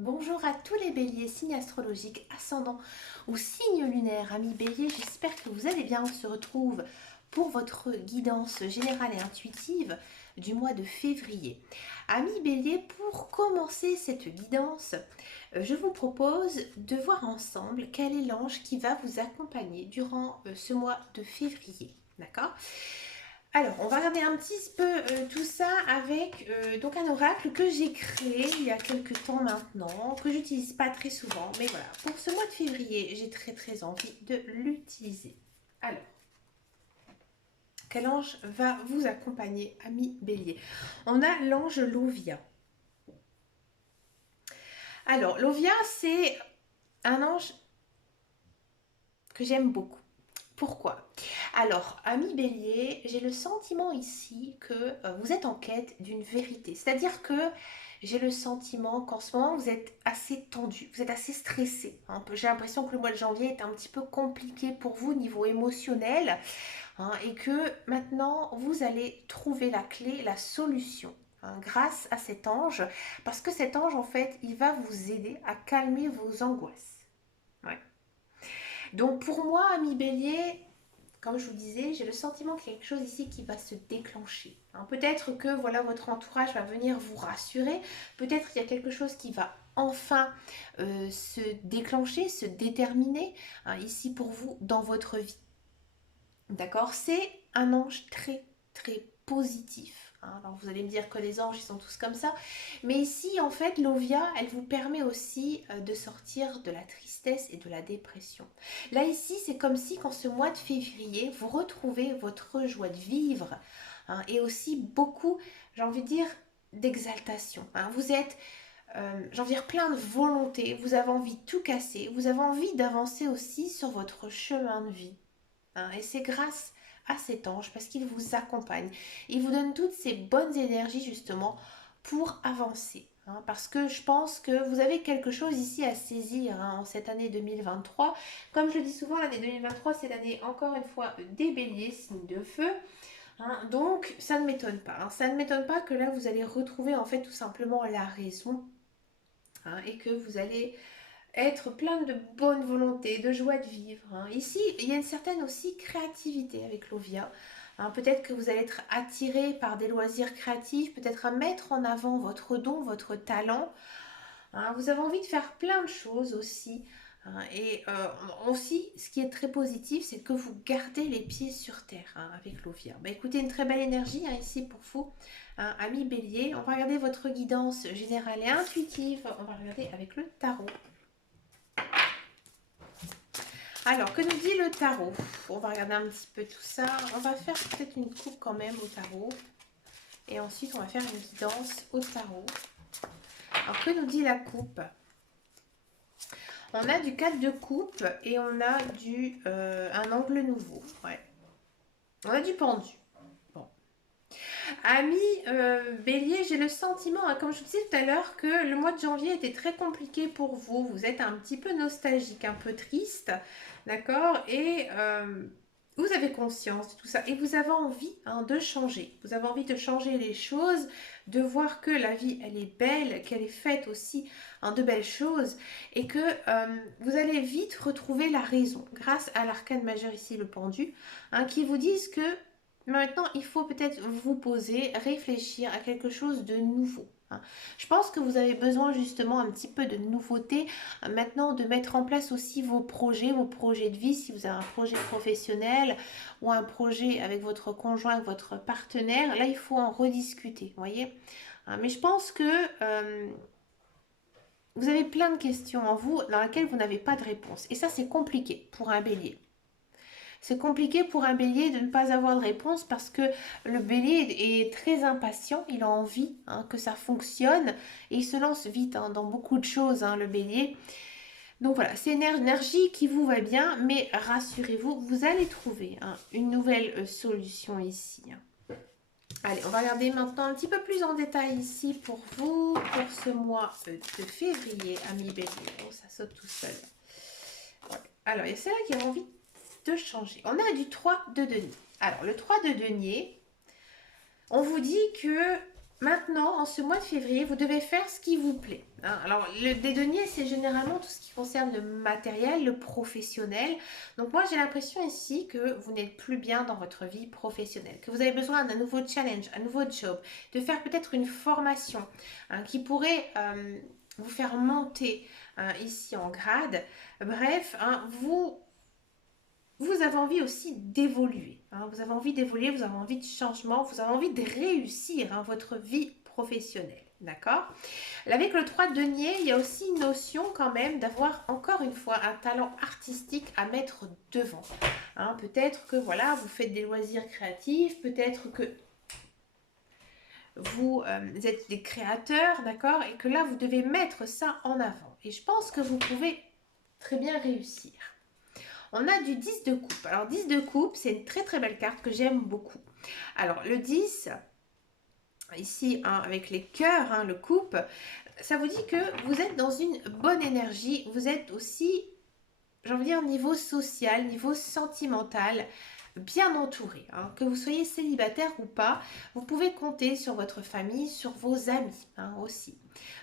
Bonjour à tous les béliers, signes astrologiques, ascendants ou signes lunaires. Amis béliers, j'espère que vous allez bien. On se retrouve pour votre guidance générale et intuitive du mois de février. Amis béliers, pour commencer cette guidance, je vous propose de voir ensemble quel est l'ange qui va vous accompagner durant ce mois de février. D'accord ? Alors, on va regarder un petit peu tout ça avec donc un oracle que j'ai créé il y a quelques temps maintenant, que j'utilise pas très souvent, mais voilà, pour ce mois de février, j'ai très envie de l'utiliser. Alors, quel ange va vous accompagner, ami bélier? On a l'ange Lovia. Alors, Lovia, c'est un ange que j'aime beaucoup. Pourquoi? Alors, ami bélier, j'ai le sentiment ici que vous êtes en quête d'une vérité. C'est-à-dire que j'ai le sentiment qu'en ce moment, vous êtes assez tendu, vous êtes assez stressé. J'ai l'impression que le mois de janvier est un petit peu compliqué pour vous au niveau émotionnel, et que maintenant, vous allez trouver la clé, la solution, grâce à cet ange. Parce que cet ange, en fait, il va vous aider à calmer vos angoisses. Ouais. Donc pour moi, ami bélier, comme je vous disais, j'ai le sentiment qu'il y a quelque chose ici qui va se déclencher. Peut-être que voilà, votre entourage va venir vous rassurer. Peut-être qu'il y a quelque chose qui va enfin se déclencher, se déterminer ici pour vous dans votre vie. D'accord? C'est un ange très positif. Alors vous allez me dire que les anges ils sont tous comme ça, mais ici en fait l'Ovia elle vous permet aussi de sortir de la tristesse et de la dépression. Là ici c'est comme si qu'en ce mois de février vous retrouvez votre joie de vivre, et aussi beaucoup, j'ai envie de dire, d'exaltation. Vous êtes j'ai envie de dire plein de volonté, vous avez envie de tout casser, vous avez envie d'avancer aussi sur votre chemin de vie. Et c'est grâce à cet ange parce qu'il vous accompagne. Il vous donne toutes ces bonnes énergies justement pour avancer. Parce que je pense que vous avez quelque chose ici à saisir en cette année 2023. Comme je le dis souvent, l'année 2023, c'est l'année encore une fois des béliers, signe de feu. Donc ça ne m'étonne pas. Ça ne m'étonne pas que là vous allez retrouver en fait tout simplement la raison, et que vous allez être plein de bonne volonté, de joie de vivre. Ici, il y a une certaine aussi créativité avec l'Ovia. Peut-être que vous allez être attiré par des loisirs créatifs, peut-être à mettre en avant votre don, votre talent. Vous avez envie de faire plein de choses aussi. Et aussi, ce qui est très positif, c'est que vous gardez les pieds sur terre avec l'Ovia. Écoutez, une très belle énergie ici pour vous, ami bélier. On va regarder votre guidance générale et intuitive. On va regarder avec le tarot. Alors, que nous dit le tarot? On va regarder un petit peu tout ça. On va faire peut-être une coupe quand même au tarot. Et ensuite, on va faire une guidance au tarot. Alors, que nous dit la coupe? On a du 4 de coupe et on a un angle nouveau. Ouais. On a du pendu. Bon. Ami bélier, j'ai le sentiment, comme je vous disais tout à l'heure, que le mois de janvier était très compliqué pour vous. Vous êtes un petit peu nostalgique, un peu triste. D'accord? Et vous avez conscience de tout ça. Et vous avez envie de changer. Vous avez envie de changer les choses, de voir que la vie, elle est belle, qu'elle est faite aussi de belles choses. Et que vous allez vite retrouver la raison. Grâce à l'arcane majeur ici, le pendu, qui vous disent que maintenant, il faut peut-être vous poser, réfléchir à quelque chose de nouveau. Je pense que vous avez besoin justement un petit peu de nouveauté, maintenant de mettre en place aussi vos projets de vie, si vous avez un projet professionnel ou un projet avec votre conjoint, votre partenaire, là il faut en rediscuter, vous voyez. Mais je pense que vous avez plein de questions en vous dans lesquelles vous n'avez pas de réponse. Et ça c'est compliqué pour un bélier. C'est compliqué pour un bélier de ne pas avoir de réponse parce que le bélier est très impatient, il a envie que ça fonctionne et il se lance vite dans beaucoup de choses, le bélier. Donc voilà, c'est une énergie qui vous va bien, mais rassurez-vous, vous allez trouver une nouvelle solution ici. Allez, on va regarder maintenant un petit peu plus en détail ici pour vous, pour ce mois de février, amis bélier. Oh, ça saute tout seul. Ouais. Alors, il y a celle-là qui a envie de changer. On a du 3 de denier. Alors, le 3 de denier, on vous dit que Maintenant, en ce mois de février, vous devez faire ce qui vous plaît, hein. Alors, le dédenier, c'est généralement tout ce qui concerne le matériel, le professionnel. Donc, moi, j'ai l'impression ici que vous n'êtes plus bien dans votre vie professionnelle, que vous avez besoin d'un nouveau challenge, un nouveau job, de faire peut-être une formation, hein, qui pourrait vous faire monter, hein, ici en grade. Bref, hein, vous avez envie aussi d'évoluer, hein. Vous avez envie d'évoluer, vous avez envie de changement, vous avez envie de réussir, hein, votre vie professionnelle. D'accord? Avec le 3 de denier, il y a aussi une notion quand même d'avoir encore une fois un talent artistique à mettre devant, hein. Peut-être que voilà, vous faites des loisirs créatifs, peut-être que vous êtes des créateurs, d'accord? Et que là, vous devez mettre ça en avant. Et je pense que vous pouvez très bien réussir. On a du 10 de coupe. Alors 10 de coupe, c'est une très très belle carte que j'aime beaucoup. Alors le 10, ici hein, avec les cœurs, hein, le coupe, ça vous dit que vous êtes dans une bonne énergie. Vous êtes aussi, j'ai envie de dire, niveau social, niveau sentimental, bien entouré, hein. Que vous soyez célibataire ou pas, vous pouvez compter sur votre famille, sur vos amis, hein, aussi.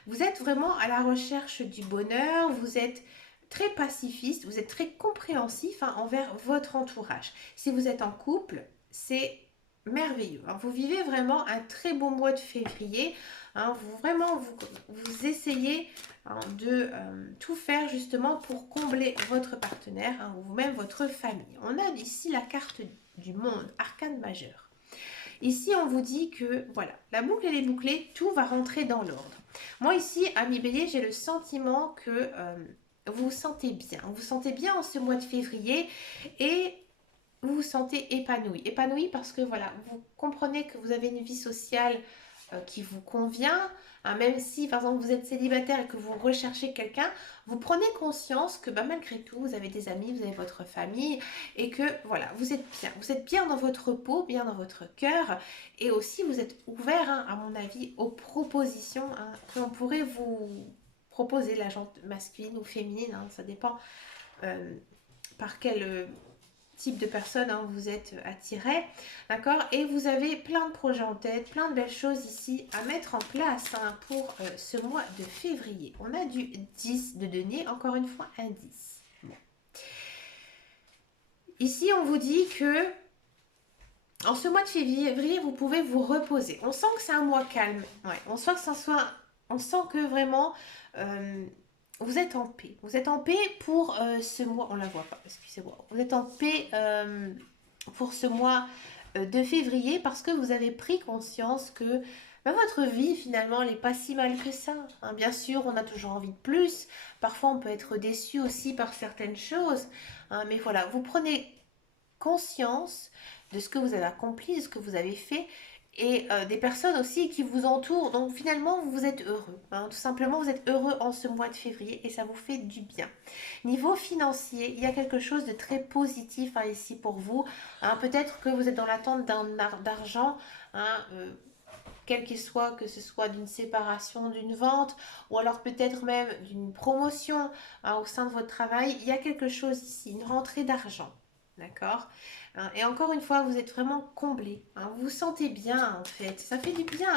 Vous êtes vraiment à la recherche du bonheur, vous êtes très pacifiste, vous êtes très compréhensif, hein, envers votre entourage. Si vous êtes en couple, c'est merveilleux, hein. Vous vivez vraiment un très beau mois de février, hein. Vous essayez hein, de tout faire justement pour combler votre partenaire, hein, ou même votre famille. On a ici la carte du monde, arcane majeur. Ici, on vous dit que voilà, la boucle elle est bouclée, tout va rentrer dans l'ordre. Moi ici, ami Bélier, j'ai le sentiment que vous vous sentez bien. Vous vous sentez bien en ce mois de février et vous vous sentez épanoui. Épanoui parce que voilà, vous comprenez que vous avez une vie sociale qui vous convient, hein. Même si par exemple vous êtes célibataire et que vous recherchez quelqu'un, vous prenez conscience que bah, malgré tout vous avez des amis, vous avez votre famille et que voilà, vous êtes bien dans votre peau, bien dans votre cœur et aussi vous êtes ouvert hein, à mon avis aux propositions hein, que l'on pourrait vous proposer, la jante masculine ou féminine, hein, ça dépend par quel type de personne hein, vous êtes attiré, d'accord? Et vous avez plein de projets en tête, plein de belles choses ici à mettre en place hein, pour ce mois de février. On a du 10 de denier, encore une fois un 10. Bon. Ici, on vous dit que en ce mois de février, vous pouvez vous reposer. On sent que c'est un mois calme. Ouais, on sent que vraiment vous êtes en paix. Vous êtes en paix pour ce mois. On la voit pas, excusez-moi. Vous êtes en paix pour ce mois de février parce que vous avez pris conscience que bah, votre vie finalement elle n'est pas si mal que ça, hein. Bien sûr, on a toujours envie de plus. Parfois, on peut être déçu aussi par certaines choses, hein, mais voilà, vous prenez conscience de ce que vous avez accompli, de ce que vous avez fait et des personnes aussi qui vous entourent. Donc finalement, vous êtes heureux, hein. Tout simplement, vous êtes heureux en ce mois de février et ça vous fait du bien. Niveau financier, il y a quelque chose de très positif hein, ici pour vous, hein. Peut-être que vous êtes dans l'attente d'argent, hein, quel qu'il soit, que ce soit d'une séparation, d'une vente, ou alors peut-être même d'une promotion hein, au sein de votre travail. Il y a quelque chose ici, une rentrée d'argent. D'accord? Hein, et encore une fois, vous êtes vraiment comblé, hein. Vous vous sentez bien en fait. Ça fait du bien,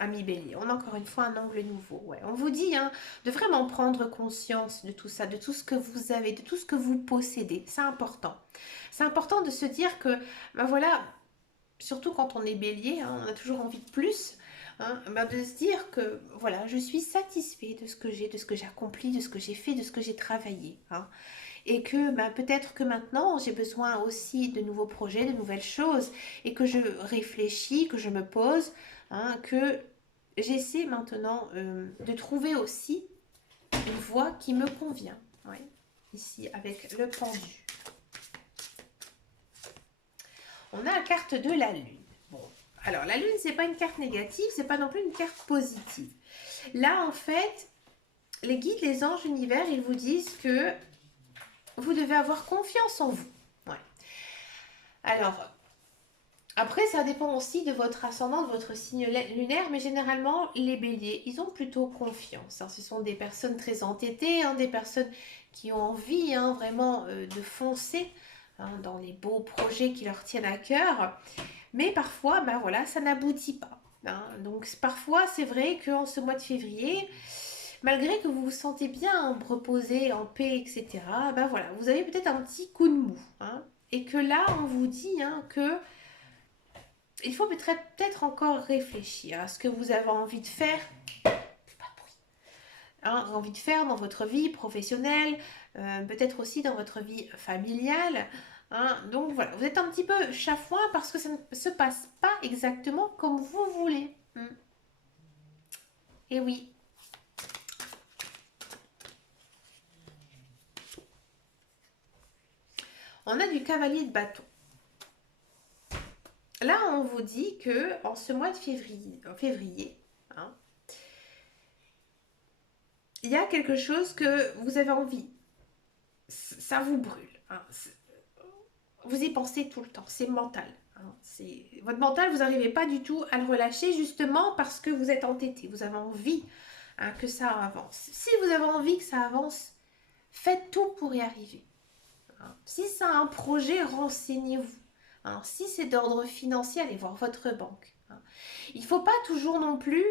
ami Bélier. On a encore une fois un angle nouveau. Ouais. On vous dit hein, de vraiment prendre conscience de tout ça, de tout ce que vous avez, de tout ce que vous possédez. C'est important. C'est important de se dire que, ben voilà, surtout quand on est Bélier, hein, on a toujours envie de plus. Hein, ben de se dire que voilà, je suis satisfait de ce que j'ai, de ce que j'ai accompli, de ce que j'ai fait, de ce que j'ai travaillé. Hein. Et que ben, peut-être que maintenant j'ai besoin aussi de nouveaux projets, de nouvelles choses, et que je réfléchis, que je me pose, hein, que j'essaie maintenant de trouver aussi une voie qui me convient. Ouais. Ici avec le pendu. On a la carte de la lune. Bon, alors la lune c'est pas une carte négative, c'est pas non plus une carte positive. Là en fait, les guides, les anges, l'univers, ils vous disent que vous devez avoir confiance en vous. Ouais. Alors, après, ça dépend aussi de votre ascendant, de votre signe lunaire, mais généralement, les béliers, ils ont plutôt confiance, hein. Ce sont des personnes très entêtées, hein, des personnes qui ont envie vraiment de foncer hein, dans les beaux projets qui leur tiennent à cœur. Mais parfois, ben voilà, ça n'aboutit pas. Hein. Donc parfois, c'est vrai qu'en ce mois de février, malgré que vous vous sentez bien reposé, en paix, etc., ben voilà, vous avez peut-être un petit coup de mou. Hein. Et que là, on vous dit hein, que il faut peut-être encore réfléchir à ce que vous avez envie de faire. Hein, envie de faire dans votre vie professionnelle, peut-être aussi dans votre vie familiale. Hein. Donc voilà, vous êtes un petit peu chafouin parce que ça ne se passe pas exactement comme vous voulez. Et oui. On a du cavalier de bâton. Là, on vous dit que en ce mois de février hein, il y a quelque chose que vous avez envie. Ça vous brûle. Hein. Vous y pensez tout le temps. C'est mental. Hein. Votre mental, vous n'arrivez pas du tout à le relâcher justement parce que vous êtes entêté. Vous avez envie hein, que ça avance. Si vous avez envie que ça avance, faites tout pour y arriver. Hein. Si c'est un projet, renseignez-vous. Hein. Si c'est d'ordre financier, allez voir votre banque. Hein. Il ne faut pas toujours non plus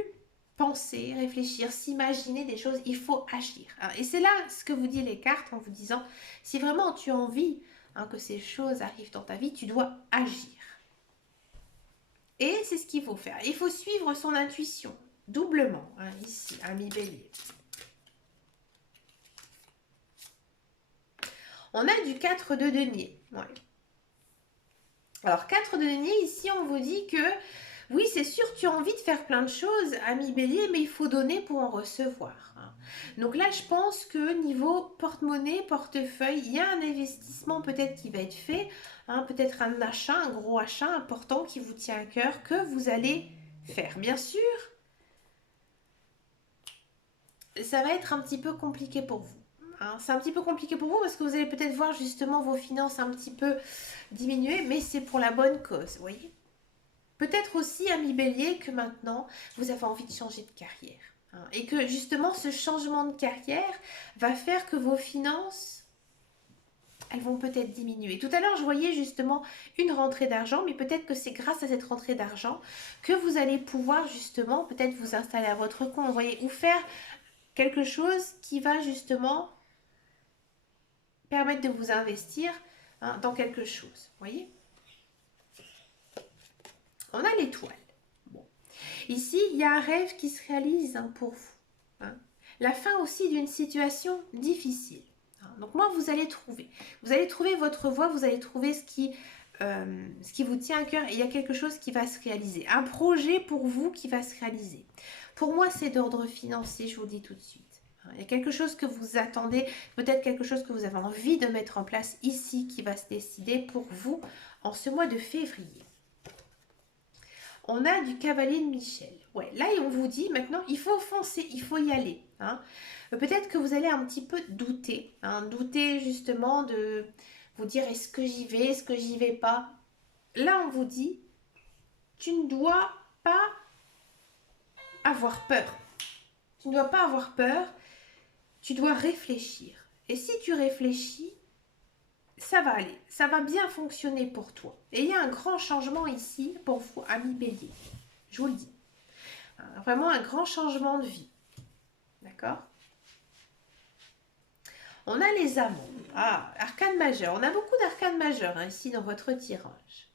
penser, réfléchir, s'imaginer des choses. Il faut agir. Hein. Et c'est là ce que vous dit les cartes en vous disant, si vraiment tu as envie hein, que ces choses arrivent dans ta vie, tu dois agir. Et c'est ce qu'il faut faire. Il faut suivre son intuition, doublement, hein, ici, ami bélier. On a du 4 de denier. Ouais. Alors, 4 de denier, ici, on vous dit que, oui, c'est sûr, tu as envie de faire plein de choses, ami bélier, mais il faut donner pour en recevoir. Hein. Donc là, je pense que niveau porte-monnaie, portefeuille, il y a un investissement peut-être qui va être fait, hein, peut-être un achat, un gros achat important qui vous tient à cœur, que vous allez faire. Bien sûr, ça va être un petit peu compliqué pour vous. Hein. C'est un petit peu compliqué pour vous parce que vous allez peut-être voir justement vos finances un petit peu diminuer, mais c'est pour la bonne cause, vous voyez. Peut-être aussi, ami bélier, que maintenant, vous avez envie de changer de carrière. Hein, et que justement, ce changement de carrière va faire que vos finances, elles vont peut-être diminuer. Tout à l'heure, je voyais justement une rentrée d'argent, mais peut-être que c'est grâce à cette rentrée d'argent que vous allez pouvoir justement peut-être vous installer à votre compte, vous voyez, ou faire quelque chose qui va justement permettre de vous investir hein, dans quelque chose. Vous voyez. On a l'étoile. Bon. Ici, il y a un rêve qui se réalise hein, pour vous. Hein. La fin aussi d'une situation difficile. Hein. Donc moi, vous allez trouver. Vous allez trouver votre voie, vous allez trouver ce qui vous tient à cœur et il y a quelque chose qui va se réaliser. Un projet pour vous qui va se réaliser. Pour moi, c'est d'ordre financier, je vous le dis tout de suite. Il y a quelque chose que vous attendez, peut-être quelque chose que vous avez envie de mettre en place ici qui va se décider pour vous en ce mois de février. On a du cavalier de Michel. Ouais, là, on vous dit maintenant, il faut foncer, il faut y aller. Hein. Peut-être que vous allez un petit peu douter. Hein, douter justement de vous dire est-ce que j'y vais, est-ce que j'y vais pas. Là, on vous dit, tu ne dois pas avoir peur. Tu ne dois pas avoir peur. Tu dois réfléchir. Et si tu réfléchis, ça va aller. Ça va bien fonctionner pour toi. Et il y a un grand changement ici pour vous, ami bélier. Je vous le dis. Vraiment un grand changement de vie. D'accord? On a les amants. Ah, arcane majeur. On a beaucoup d'arcanes majeurs hein, ici dans votre tirage.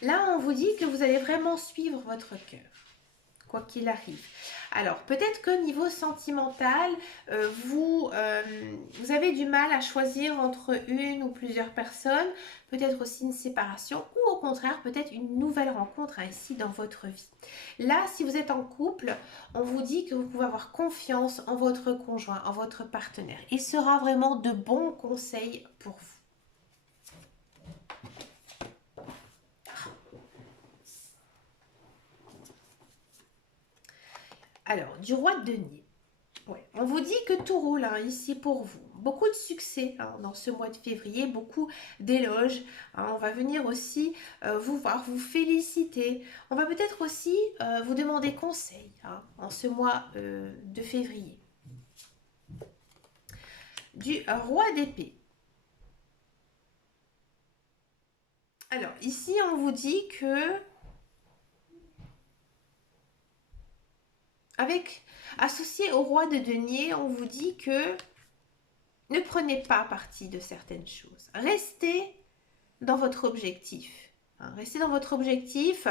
Là, on vous dit que vous allez vraiment suivre votre cœur, quoi qu'il arrive. Alors, peut-être que niveau sentimental, vous avez du mal à choisir entre une ou plusieurs personnes, peut-être aussi une séparation, ou au contraire, peut-être une nouvelle rencontre hein, ici dans votre vie. Là, si vous êtes en couple, on vous dit que vous pouvez avoir confiance en votre conjoint, en votre partenaire. Il sera vraiment de bons conseils pour vous. Alors, du roi de denier. Ouais. On vous dit que tout roule hein, ici pour vous. Beaucoup de succès hein, dans ce mois de février, beaucoup d'éloges. Hein. On va venir aussi vous voir, vous féliciter. On va peut-être aussi vous demander conseil hein, en ce mois de février. Du roi d'épée. Alors, ici, on vous dit que avec associé au roi de denier, on vous dit que ne prenez pas parti de certaines choses. Restez dans votre objectif. Hein, restez dans votre objectif.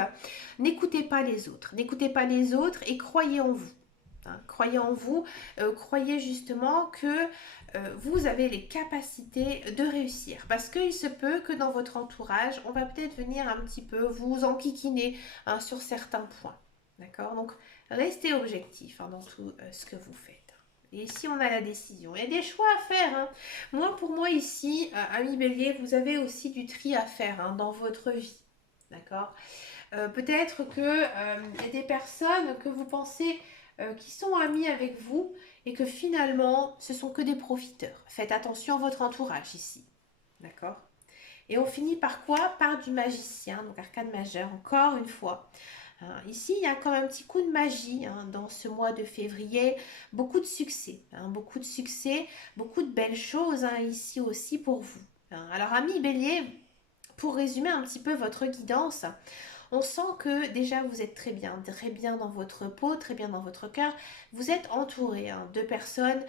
N'écoutez pas les autres. N'écoutez pas les autres et croyez en vous. Hein, croyez en vous. Croyez justement que vous avez les capacités de réussir. Parce qu'il se peut que dans votre entourage, on va peut-être venir un petit peu vous enquiquiner hein, sur certains points. D'accord? Donc, restez objectif hein, dans tout ce que vous faites. Et ici, on a la décision. Il y a des choix à faire. Hein. Moi, pour moi, ici, ami Bélier, vous avez aussi du tri à faire hein, dans votre vie. D'accord. Peut-être que y a des personnes que vous pensez qui sont amies avec vous et que finalement, ce sont que des profiteurs. Faites attention à votre entourage ici. D'accord. Et on finit par quoi? Par du magicien, donc arcane majeur, encore une fois. Hein, ici, il y a comme un petit coup de magie hein, dans ce mois de février. Beaucoup de succès, hein, beaucoup de succès, beaucoup de belles choses hein, ici aussi pour vous. Hein. Alors, ami Bélier, pour résumer un petit peu votre guidance, on sent que déjà vous êtes très bien dans votre peau, très bien dans votre cœur. Vous êtes entouré hein, de personnes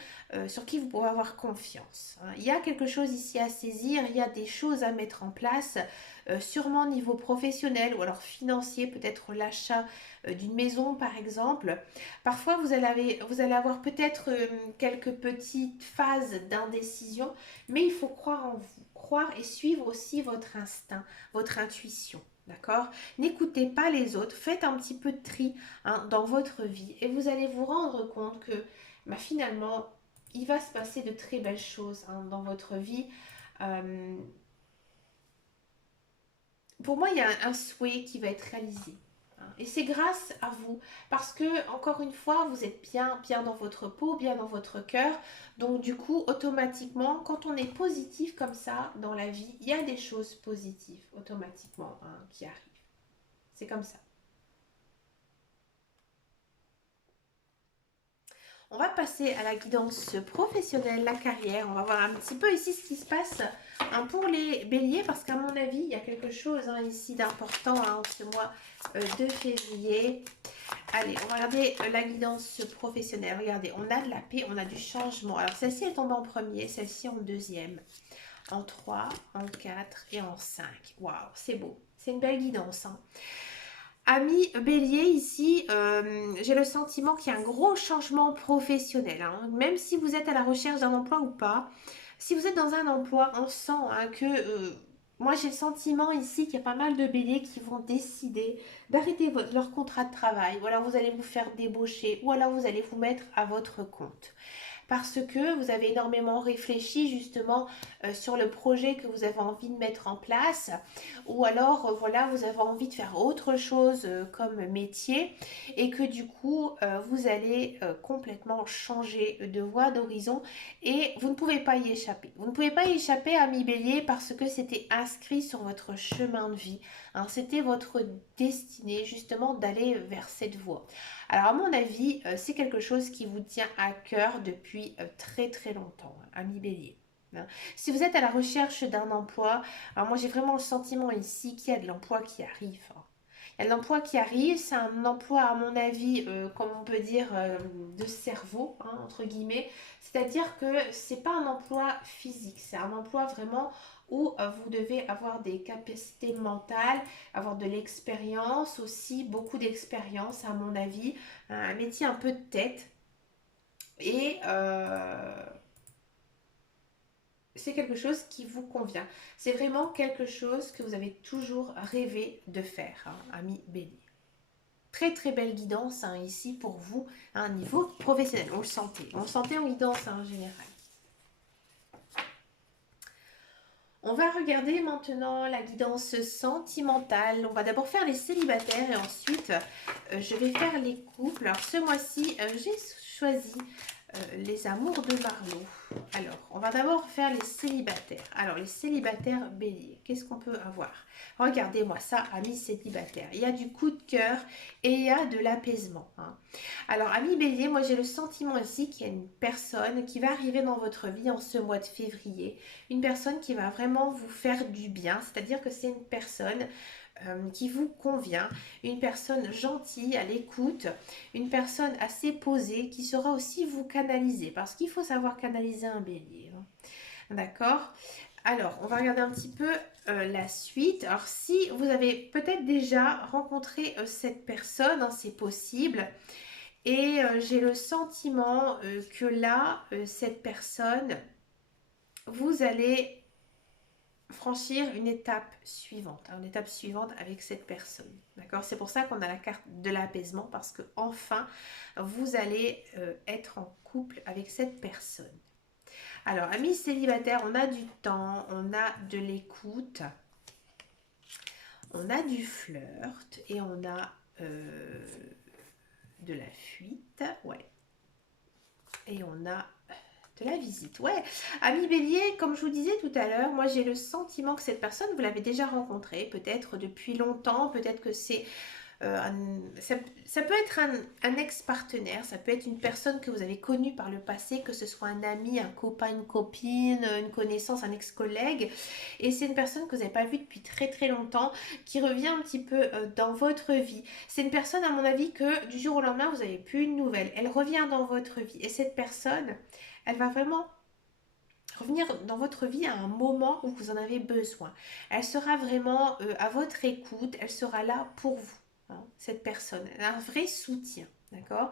sur qui vous pouvez avoir confiance. Hein. Il y a quelque chose ici à saisir, il y a des choses à mettre en place, sûrement au niveau professionnel ou alors financier, peut-être l'achat d'une maison par exemple. Parfois vous allez avoir peut-être quelques petites phases d'indécision, mais il faut croire en vous, croire et suivre aussi votre instinct, votre intuition. D'accord. N'écoutez pas les autres, faites un petit peu de tri hein, dans votre vie et vous allez vous rendre compte que bah, finalement, il va se passer de très belles choses hein, dans votre vie. Euh, pour moi, il y a un souhait qui va être réalisé. Hein, et c'est grâce à vous, parce que, encore une fois, vous êtes bien dans votre peau, bien dans votre cœur. Donc, du coup, automatiquement, quand on est positif comme ça dans la vie, il y a des choses positives automatiquement hein, qui arrivent. C'est comme ça. On va passer à la guidance professionnelle, la carrière. On va voir un petit peu ici ce qui se passe hein, pour les béliers parce qu'à mon avis, il y a quelque chose hein, ici d'important hein, en ce mois de février. Allez, on va regarder la guidance professionnelle. Regardez, on a de la paix, on a du changement. Alors, celle-ci est tombée en premier, celle-ci en deuxième, en 3, en 4 et en 5. Waouh, c'est beau. C'est une belle guidance. Hein. Ami Bélier, ici, j'ai le sentiment qu'il y a un gros changement professionnel. Hein. Même si vous êtes à la recherche d'un emploi ou pas, si vous êtes dans un emploi, on sent hein, que... moi, j'ai le sentiment ici qu'il y a pas mal de béliers qui vont décider d'arrêter leur contrat de travail. Ou alors vous allez vous faire débaucher. Ou alors vous allez vous mettre à votre compte parce que vous avez énormément réfléchi justement sur le projet que vous avez envie de mettre en place ou alors voilà vous avez envie de faire autre chose comme métier et que du coup vous allez complètement changer de voie d'horizon et vous ne pouvez pas y échapper. Vous ne pouvez pas y échapper ami Bélier parce que c'était inscrit sur votre chemin de vie. Hein, c'était votre destinée justement d'aller vers cette voie. Alors à mon avis, c'est quelque chose qui vous tient à cœur depuis très longtemps, hein, ami Bélier. Hein. Si vous êtes à la recherche d'un emploi, alors moi j'ai vraiment le sentiment ici qu'il y a de l'emploi qui arrive. Hein. Il y a de l'emploi qui arrive, c'est un emploi à mon avis, comme on peut dire, de cerveau, hein, entre guillemets. C'est-à-dire que c'est pas un emploi physique, c'est un emploi vraiment où vous devez avoir des capacités mentales, avoir de l'expérience aussi, beaucoup d'expérience à mon avis, un métier un peu de tête. Et c'est quelque chose qui vous convient. C'est vraiment quelque chose que vous avez toujours rêvé de faire, hein, ami Bélier. Très belle guidance hein, ici pour vous à un niveau professionnel. On le sentait en guidance hein, en général. On va regarder maintenant la guidance sentimentale. On va d'abord faire les célibataires et ensuite je vais faire les couples. Alors ce mois-ci, j'ai choisi les amours de Marlowe. Alors, on va d'abord faire les célibataires. Alors, les célibataires béliers, qu'est-ce qu'on peut avoir? Regardez-moi ça, amis célibataires. Il y a du coup de cœur et il y a de l'apaisement, hein. Alors, amis béliers, moi j'ai le sentiment ici qu'il y a une personne qui va arriver dans votre vie en ce mois de février. Une personne qui va vraiment vous faire du bien. C'est-à-dire que c'est une personne qui vous convient, une personne gentille, à l'écoute, une personne assez posée qui saura aussi vous canaliser, parce qu'il faut savoir canaliser un bélier, hein. D'accord? Alors, on va regarder un petit peu la suite. Alors, si vous avez peut-être déjà rencontré cette personne, hein, c'est possible, et j'ai le sentiment que là, cette personne, vous allez franchir une étape suivante, hein, une étape suivante avec cette personne. D'accord? C'est pour ça qu'on a la carte de l'apaisement, parce que enfin, vous allez être en couple avec cette personne. Alors, amis célibataires, on a du temps, on a de l'écoute, on a du flirt et on a de la fuite, ouais. Et on a de la visite, ouais. Ami bélier, comme je vous disais tout à l'heure, moi j'ai le sentiment que cette personne, vous l'avez déjà rencontrée, peut-être depuis longtemps, peut-être que c'est ça peut être un ex-partenaire, ça peut être une personne que vous avez connue par le passé, que ce soit un ami, un copain, une copine, une connaissance, un ex-collègue. Et c'est une personne que vous n'avez pas vue depuis très très longtemps, qui revient un petit peu dans votre vie. C'est une personne, à mon avis, que du jour au lendemain, vous n'avez plus une nouvelle. Elle revient dans votre vie. Et cette personne, elle va vraiment revenir dans votre vie à un moment où vous en avez besoin. Elle sera vraiment à votre écoute, elle sera là pour vous, hein, cette personne. Elle a un vrai soutien, d'accord?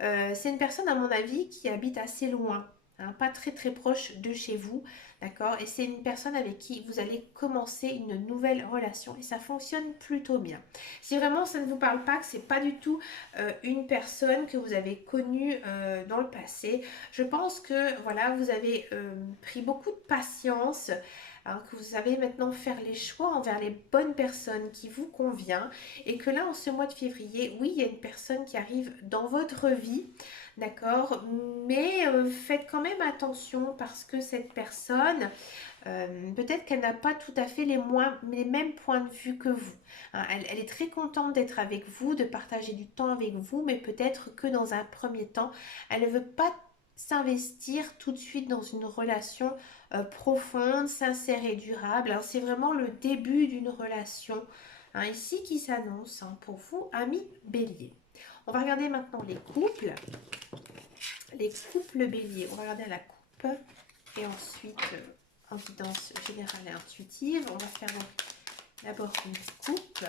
C'est une personne, à mon avis, qui habite assez loin, hein, pas très très proche de chez vous, d'accord? Et c'est une personne avec qui vous allez commencer une nouvelle relation et ça fonctionne plutôt bien. Si vraiment ça ne vous parle pas, que c'est pas du tout une personne que vous avez connue dans le passé, je pense que voilà, vous avez pris beaucoup de patience, hein, que vous savez maintenant faire les choix envers les bonnes personnes qui vous convient et que là en ce mois de février, oui, il y a une personne qui arrive dans votre vie, d'accord, mais faites quand même attention parce que cette personne, peut-être qu'elle n'a pas tout à fait les mêmes points de vue que vous, hein. Elle est très contente d'être avec vous, de partager du temps avec vous, mais peut-être que dans un premier temps, elle ne veut pas s'investir tout de suite dans une relation profonde, sincère et durable, hein. C'est vraiment le début d'une relation, hein, ici qui s'annonce, hein, pour vous, amis bélier. On va regarder maintenant les couples. Les couples béliers. On va regarder à la coupe et ensuite en guidance générale et intuitive. On va faire d'abord une coupe.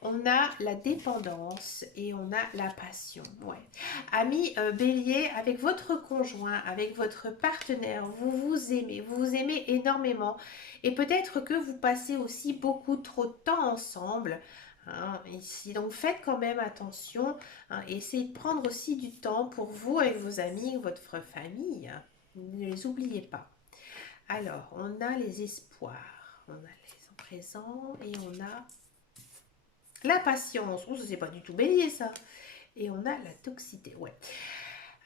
On a la dépendance et on a la passion. Ouais. Amis bélier, avec votre conjoint, avec votre partenaire, vous vous aimez énormément. Et peut-être que vous passez aussi beaucoup trop de temps ensemble, hein, ici. Donc faites quand même attention, hein, et essayez de prendre aussi du temps pour vous et vos amis, votre famille, hein. Ne les oubliez pas. Alors, on a les espoirs, on a les présents et on a la patience. Oh, ça c'est pas du tout bélier ça. Et on a la toxicité, ouais.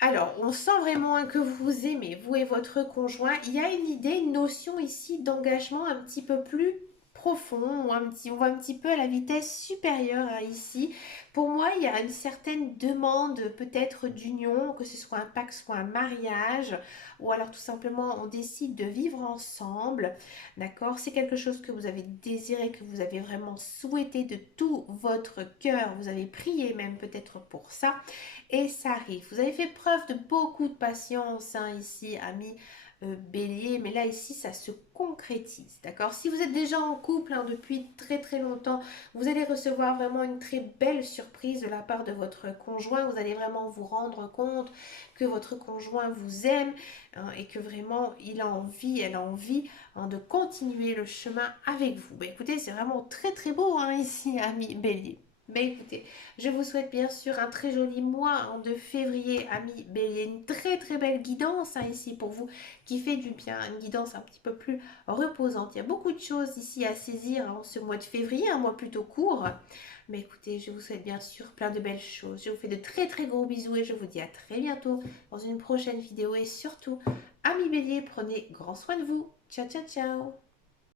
Alors, on sent vraiment que vous vous aimez, vous et votre conjoint. Il y a une idée, une notion ici d'engagement un petit peu plus profond, ou on voit un petit peu à la vitesse supérieure à ici. Pour moi, il y a une certaine demande peut-être d'union, que ce soit un pacte, soit un mariage, ou alors tout simplement on décide de vivre ensemble, d'accord? C'est quelque chose que vous avez désiré, que vous avez vraiment souhaité de tout votre cœur, vous avez prié même peut-être pour ça, et ça arrive. Vous avez fait preuve de beaucoup de patience, hein, ici, amis bélier, mais là ici ça se concrétise, d'accord? Si vous êtes déjà en couple, hein, depuis très très longtemps, vous allez recevoir vraiment une très belle surprise de la part de votre conjoint. Vous allez vraiment vous rendre compte que votre conjoint vous aime, hein, et que vraiment il a envie, elle a envie, hein, de continuer le chemin avec vous. Bah, écoutez, c'est vraiment très très beau, hein, ici, amis bélier. Mais écoutez, je vous souhaite bien sûr un très joli mois de février, amis Bélier. Une très très belle guidance hein, ici pour vous qui fait du bien. Une guidance un petit peu plus reposante. Il y a beaucoup de choses ici à saisir en ce mois de février, un mois plutôt court. Mais écoutez, je vous souhaite bien sûr plein de belles choses. Je vous fais de très très gros bisous et je vous dis à très bientôt dans une prochaine vidéo. Et surtout, amis Bélier, prenez grand soin de vous. Ciao ciao ciao.